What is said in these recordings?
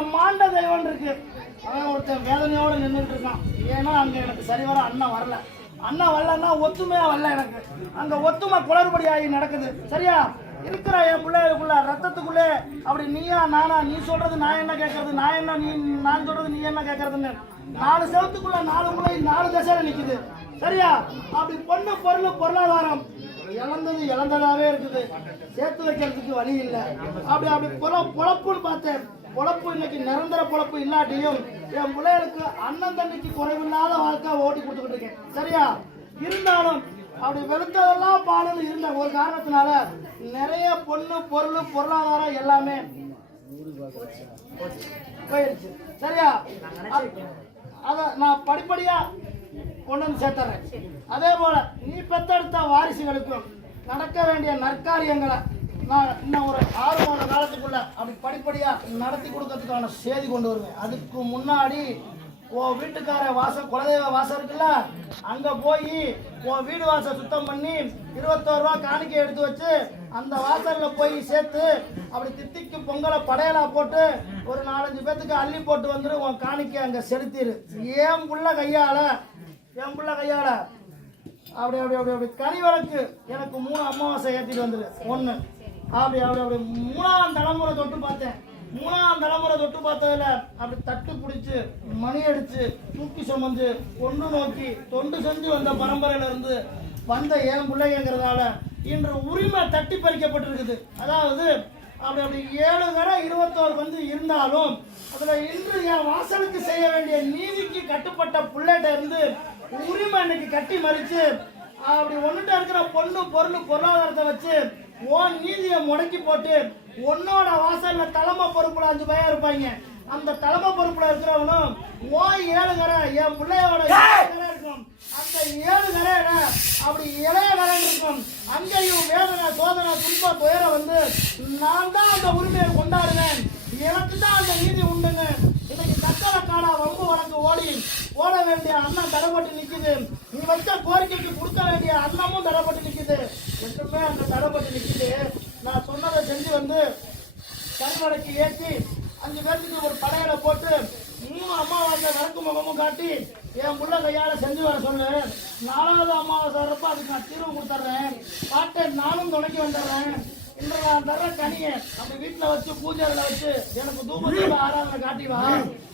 மாண்ட தெய்வம் இருக்கு. அவன் ஒருத்தன் வேதனையோட நின்றுட்டு இருக்கான். ஏன்னா அங்க எனக்கு சரிவர அண்ணன் வரல. அண்ணன் வரலன்னா ஒத்துமையா வரல எனக்கு. அங்க ஒத்துமை குளறுபடி ஆகி நடக்குது. சரியா? இருக்கிற என் பிள்ளைகளுக்குள்ள ரத்தத்துக்குள்ளே அப்படி நீயா நானா நீ சொல்றது நான் என்ன கேட்கறது நான் என்ன நீ நான் சொல்றது நீ என்ன கேட்கறதுன்னு நாலு செவத்துக்குள்ள நாலு முறை நாலு தசையில நிக்குது. சரியா? அப்படி பொண்ணு பொருள் பொருளாதாரம். இழந்தது இழந்ததாவே இருக்குது. சேர்த்து வைக்கிறதுக்கு வழி இல்லை. அப்படி அப்படி புல பொழப்புன்னு பார்த்தேன். பொழப்பு இன்னைக்கு நிரந்தர பொழப்பு இல்லாட்டியும் என் பிள்ளைகளுக்கு அண்ணன் தண்ணிக்கு குறைவில்லாத வாழ்க்கை ஓட்டி கொடுத்துக்கிட்டு இருக்கேன். சரியா? இருந்தாலும் அப்படி வெளுத்ததெல்லாம் பாலுன்னு இருந்த ஒரு காரணத்தினால நிறைய பொண்ணு பொருள் பொருளாதாரம் எல்லாமே போயிடுச்சு. சரியா? அத நான் படிப்படியா கொண்டு வந்து சேர்த்துறேன். அதே போல நீ பெத்தெடுத்த வாரிசுகளுக்கும் நடக்க வேண்டிய நற்காரியங்களை நான் இன்னும் ஒரு ஆறு மாத காலத்துக்குள்ள அப்படி படிப்படியாக நடத்தி கொடுக்கறதுக்கான செய்தி கொண்டு வருவேன். அதுக்கு முன்னாடி உன் வீட்டுக்கார வாசம் குலதெய்வ வாசம் இருக்குல்ல அங்கே போய் உன் வீடு வாசல் சுத்தம் பண்ணி இருபத்தோரு ரூபா காணிக்கை எடுத்து வச்சு அந்த வாசலில் போய் சேர்த்து அப்படி தித்திக்கு பொங்கலை படையலாக போட்டு ஒரு நாலஞ்சு பேத்துக்கு அள்ளி போட்டு வந்துடும் உன் காணிக்கை அங்கே செலுத்திடு ஏன் புள்ள கையால என் புள்ள கையால அப்படி அப்படி அப்படி அப்படி. கனி வழக்கு எனக்கு மூணு அமாவாசை ஏற்றிட்டு வந்துரு ஒன்று அப்படி அப்படி அப்படி. மூணாம் தலைமுறை தொட்டு பார்த்தேன். மூணாம் தலைமுறை தொட்டு பார்த்ததுல அப்படி தட்டு பிடிச்சி மணி அடிச்சு தூக்கி சுமந்து கொண்டு நோக்கி தொண்டு செஞ்சு வந்த பரம்பரையிலிருந்து வந்த ஏன் பிள்ளைங்கிறதால இன்று உரிமை தட்டி பறிக்கப்பட்டிருக்குது. அதாவது அப்படி அப்படி ஏழு தர இருபத்தோரு வந்து இருந்தாலும் அதில் இன்று என் வாசலுக்கு செய்ய வேண்டிய நீதிக்கு கட்டுப்பட்ட பிள்ளைகிட்ட இருந்து உரிமை இன்னைக்கு கட்டி மறிச்சு அப்படி ஒண்ணுட்ட இருக்கிற பொண்ணு பொருள் பொருளாதாரத்தை வச்சு உன் நீதியை முடக்கி போட்டு உன்னோட வாசல்ல தலைமை பொறுப்புல அஞ்சு பையன் இருப்பாங்க. அந்த தலைமை பொறுப்புல இருக்கிறவனும் ஓ ஏழு கரை என் பிள்ளையோட இருக்கும். அந்த ஏழு கரையில அப்படி இளைய கரை இருக்கும். அங்கேயும் வேதனை சோதனை துன்ப துயர வந்து நான் தான் அந்த உரிமையை கொண்டாடுவேன். எனக்கு தான் அந்த நீதி உண்டுங்க. இன்னைக்கு தக்கர காடா வம்பு வழக்கு ஓடி போட வேண்டிய அண்ணன் தடைப்பட்டு நிக்குது. நீ வச்ச கோரிக்கைக்கு கொடுக்க வேண்டிய அண்ணமும் தடைப்பட்டு நிக்குது. மட்டுமே அந்த தடைப்பட்டு நிக்குது. நான் சொன்னதை செஞ்சு வந்து கருவடைக்கு ஏற்றி அஞ்சு பேர்த்துக்கு ஒரு படையில போட்டு மூணு அமாவாசை விளக்கு முகமும் காட்டி என் புள்ள கையால செஞ்சு வர சொல்லு. நாலாவது அமாவாசை வரப்ப அதுக்கு நான் தீர்வு கொடுத்துட்றேன். பாட்டை நானும் துணைக்கி வந்துடுறேன். இன்று நான் தர்ற கனியை அப்படி வீட்டில் வச்சு பூஜையில் வச்சு எனக்கு தூபத்தில் ஆராதனை காட்டி வா.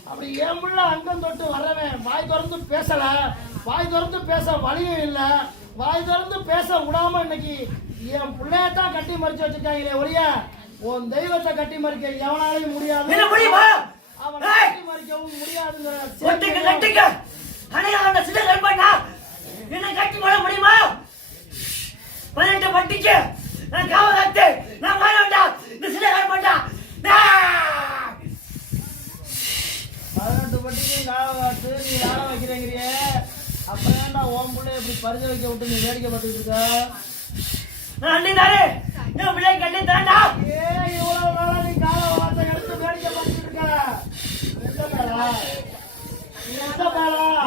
அப்படி என் புள்ள அங்கம் தொட்டு வர்றவன் வாய் திறந்து பேசல. வாய் திறந்து பேச வழியும் இல்ல. வாய் திறந்து பேச விடாம இன்னைக்கு என் பிள்ளையத்தான் கட்டி மறிச்சு வச்சிருக்காங்களே ஒழிய உன் தெய்வத்தை கட்டி மறிக்க எவனாலையும் முடியாது? அவன்! கட்டி மறிக்கவும் முடியாதுங்கிற என்ன கட்டி முடியுமா? பதினெட்டு பட்டிக்கு. நான் காவல் காத்து நான் வாழ வேண்டாம் இந்த சில கண்பண்ணா பதினெட்டு பட்டிக்கும் நீ யார வைக்கிறேங்கிறியே? அப்புறம் ஏன்டா உன் பிள்ளை இப்படி பரிசு வைக்க விட்டு நீ வேடிக்கை பார்த்துட்டு இருக்க? அண்ணி தானே? என் பிள்ளை கட்டி தாண்டா. ஏன் இவ்வளவு நாளா நீ எடுத்து வேடிக்கை பார்த்துட்டு இருக்க. எந்த நீ எந்த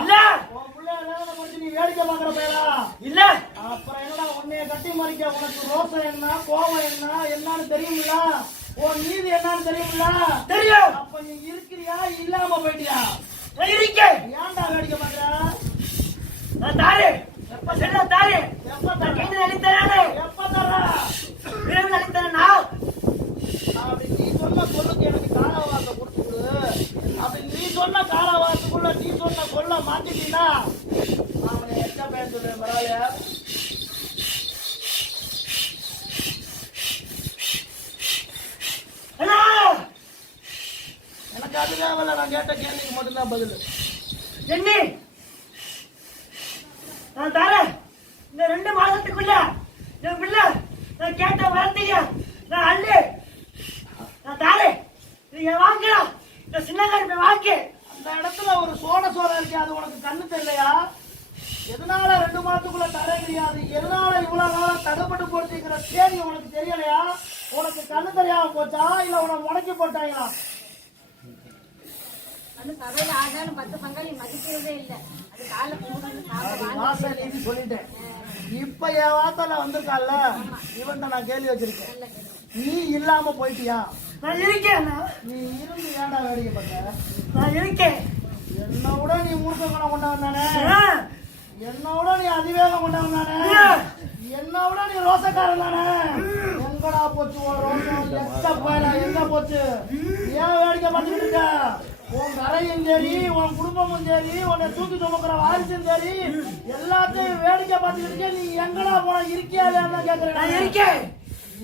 இல்ல. உன் பிள்ளைய வேதனைப்படுத்தி நீ வேடிக்கை பார்க்குற பேரா இல்ல. அப்புறம் என்னடா உன்னைய கட்டி மறிக்க? உனக்கு ரோசம் என்ன கோபம் என்ன என்னன்னு தெரியுமில்ல உன் நீதி என்னன்னு தெரியுமில்ல தெரியும். அப்ப நீ இருக்கிறியா? இல்லாம போயிட்டியா நான் இருக்கேன் ஏன்டா வேடிக்கை பார்க்கற நான் தாரு எப்ப செல்ல தாரு எப்ப நான் தர கைது அளித்தரானே எப்ப தர விரைவில் அளித்தரனா அப்படி நீ சொன்ன சொல்லுக்கு எனக்கு காலவாசத்தை கொடுத்துடு அப்படி நீ சொன்ன காலவாசத்துக்குள்ள நீ சொன்ன சொல்ல மாட்டிட்டீங்கன்னா அவனை எச்ச பேர் சொல்றேன் பரவாயில்லையா அண்ணா எனக்கு அது தேவையில்ல நான் கேட்ட கேள்விக்கு மட்டும்தான் பதில். ஜென்னி! நான் தரேன். இந்த ரெண்டு மாசத்துக்குள்ள என் பிள்ளை நான் கேட்ட வரத்தைய நான் அள்ளு. நான் தரேன். நீங்க வாங்கலாம் இந்த சின்ன கருப்பை வாங்கி அந்த இடத்துல ஒரு சோட சோட இருக்கு அது உனக்கு கண்ணு தெரியலையா? எதனால ரெண்டு மாதத்துக்குள்ள தடை கிடையாது எதனால இவ்வளவு நாளா தடைப்பட்டு போச்சுங்கிற தேதி உனக்கு தெரியலையா? உனக்கு கண்ணு தெரியாம போச்சா? இல்ல உன முடக்கி போட்டாங்களா வந்து சபையில ஆகான்னு பத்து பங்காளி மதிக்கிறதே இல்லை. அது கால நீதி சொல்லிட்டேன். இப்ப என் வார்த்தையில வந்திருக்கால இவன்ட்ட நான் கேள்வி வச்சிருக்கேன். நீ இல்லாம போயிட்டியா? நான் இருக்கேண்ணா நீ இருந்து ஏன்டா வேடிக்கை பார்த்த நான் இருக்கேன். என்ன விட நீ மூர்க்க குணம் கொண்டவன் தானே? ஆ, என்ன விட நீ அதிவேகம் கொண்டவன் தானே? என்ன விட நீ ரோசக்காரன் தானே? எங்கடா போச்சு எங்க போச்சு? ஏன் வேடிக்கை பார்த்துக்கிட்டு இருக்க? உன் கரையும் சரி உன் குடும்பமும் சரி உன்னை தூக்கி சுமக்கிற வாரிசும் சரி எல்லாத்தையும் வேடிக்கை பார்த்துக்கிட்டு இருக்க நீ எங்கடா போன? இருக்கியா இல்லையா நான் கேட்கறேன் இருக்கேன்.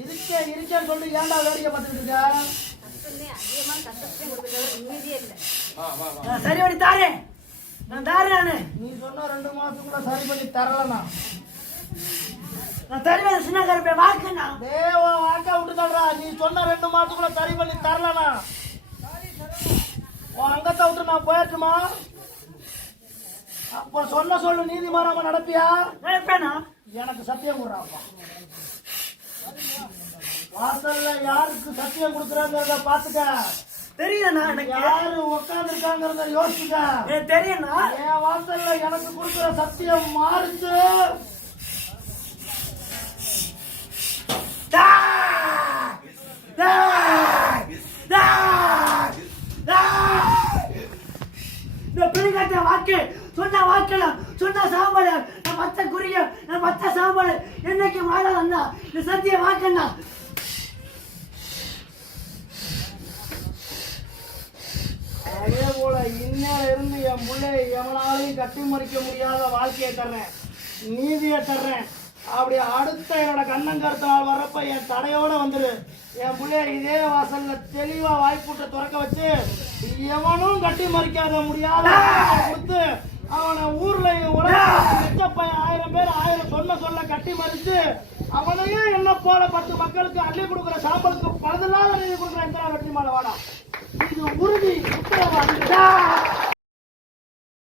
இருக்கேன் இருக்கேன்னு சொல்லி ஏன்டா வேடிக்கை பார்த்துக்கிட்டு இருக்க? நான் சரி பண்ணி தாரேன். நான் தாரேன் நானு. நீ சொன்ன ரெண்டு மாசத்துக்குள்ள சரி பண்ணி தரலனா நான் தருவேன் சின்ன கருப்பை வாக்குண்ணா தேவ வாக்க விட்டுதல்றா நீ சொன்ன ரெண்டு மாசத்துக்குள்ள சரி பண்ணி தரலனா உன் அங்கத்தை விட்டு நான் போயிட்டுமா அப்ப சொல்லு நீதி மாறாம நடப்பியா நினைப்பேண்ணா எனக்கு சத்தியம் கொடுறாப்பா. வாசல்ல யாருக்கு சத்தியம் கொடுக்குறாங்கிறத பாத்துக்க தெரியுதுண்ணா எனக்கு. யாரு உட்கார்ந்து இருக்காங்கிறத யோசிச்சுக்க. எனக்கு தெரியும்ண்ணா. என் வாசல்ல எனக்கு கொடுக்குற சத்தியம் மாறுச்சு டேய்! டேய்! டேய்! டேய்! இந்த பிள்ளைகாட்ட வாக்கு சொன்ன வாக்குல சொன்ன சாம்பல் நான் மத்த குறிய நான் மத்த சாம்பல். என்னைக்கு மாறாதண்ணா இந்த சத்திய வாக்கண்ணா அதே போல இன்னையில இருந்து என் பிள்ளைய எவனாலையும் கட்டி மறிக்க முடியாத வாழ்க்கையை தர்றேன். நீதியை தர்றேன். அப்படி அடுத்த என்னோட கண்ணங்கருத்த நாள் வர்றப்ப என் தடையோட வந்துரு. என் பிள்ளைய இதே வாசல்ல தெளிவா வாய்ப்புட்ட திறக்க வச்சு எவனும் கட்டி மறிக்காத முடியாத கொடுத்து அவனை ஊர்ல உடம்பு ஆயிரம் பேர் ஆயிரம் சொன்ன சொல்ல கட்டி மறுத்து அவனையே என்ன போல பத்து மக்களுக்கு அள்ளி கொடுக்குற சாம்பலுக்கு பழுதலாத நீதி கொடுக்குற இந்திரா வெற்றி மாலை வாடா. இது உறுதி உத்தரவாதம்.